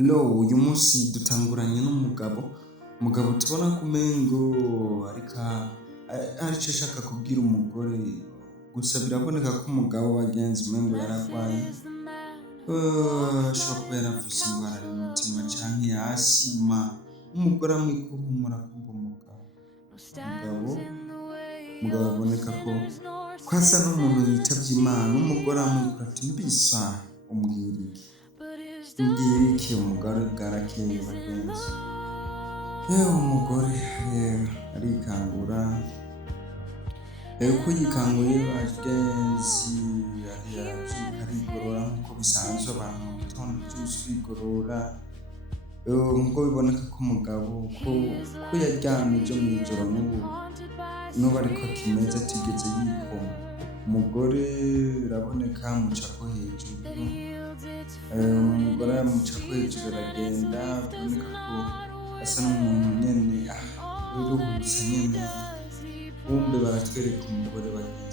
Hello, uyu munsi dutanguranye umugabo tubona ko umengo ariko arico ashaka kubwira umugore, gusa biraboneka ko umugabo bagenzi umengo yaragwaye, ashobora kuba yarafise ingwara y'umutima canke yasima, umugore amwiko humura kumva umugabo aboneka ko asa n'umuntu yitavye Imana, umugore amwiko ati mbisa umbwira iki umugore bwarakeye bagenzi. Umugore arikangura, uko yikanguye bagenzi aravyuka arigorora nkuko bisanzwe abantu mu gitondo vyose bigorora, nkuko biboneka ko umugabo ko yaryamye ivyo mw'ijoro n'ubu ariko akimeze atigeze yikoma. Umugore biraboneka amucako hejuru, umugore amucako hejuru aragenda, biboneka ko asa n'umuntu nyene uruhutse nyene, kumbe baratwereka umugore bagenzi.